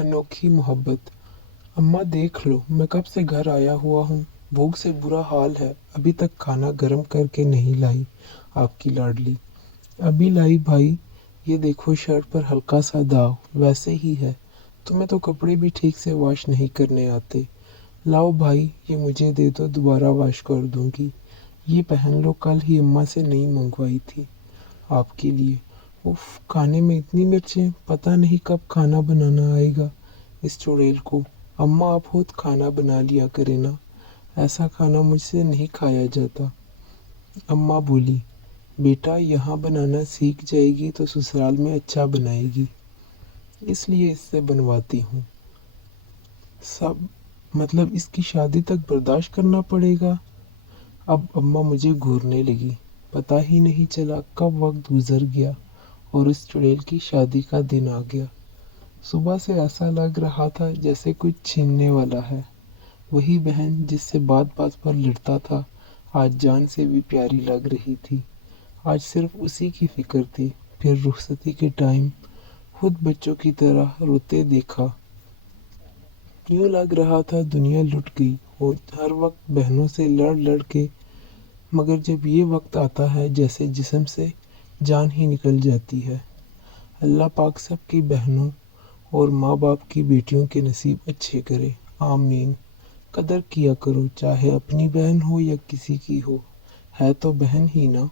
अनोखी मोहब्बत। अम्मा देख लो, मैं कब से घर आया हुआ हूँ। भूख से बुरा हाल है, अभी तक खाना गर्म करके नहीं लाई। आपकी लाडली। अभी लाई भाई। ये देखो, शर्ट पर हल्का सा दाग वैसे ही है। तुम्हें तो कपड़े भी ठीक से वॉश नहीं करने आते। लाओ भाई, ये मुझे दे दो, दोबारा वॉश कर दूंगी। ये पहन लो, कल ही अम्मा से नई मंगवाई थी आपके लिए। उफ, खाने में इतनी मिर्चें, पता नहीं कब खाना बनाना आएगा इस चुड़ैल को। अम्मा आप खुद खाना बना लिया करे ना, ऐसा खाना मुझसे नहीं खाया जाता। अम्मा बोली, बेटा यहाँ बनाना सीख जाएगी तो ससुराल में अच्छा बनाएगी, इसलिए इससे बनवाती हूँ। सब मतलब इसकी शादी तक बर्दाश्त करना पड़ेगा। अब अम्मा मुझे घूरने लगी। पता ही नहीं चला कब वक्त गुजर गया और इस चुड़ैल की शादी का दिन आ गया। सुबह से ऐसा लग रहा था जैसे कुछ छीनने वाला है। वही बहन जिससे बात बात पर लड़ता था, आज जान से भी प्यारी लग रही थी। आज सिर्फ उसी की फिक्र थी। फिर रुखसती के टाइम खुद बच्चों की तरह रोते देखा। यूं लग रहा था दुनिया लुट गई और हर वक्त बहनों से लड़ लड़ के। मगर जब ये वक्त आता है जैसे जिस्म से जान ही निकल जाती है। अल्लाह पाक सबकी बहनों और माँ बाप की बेटियों के नसीब अच्छे करे। आमीन। कदर किया करो, चाहे अपनी बहन हो या किसी की हो, है तो बहन ही ना।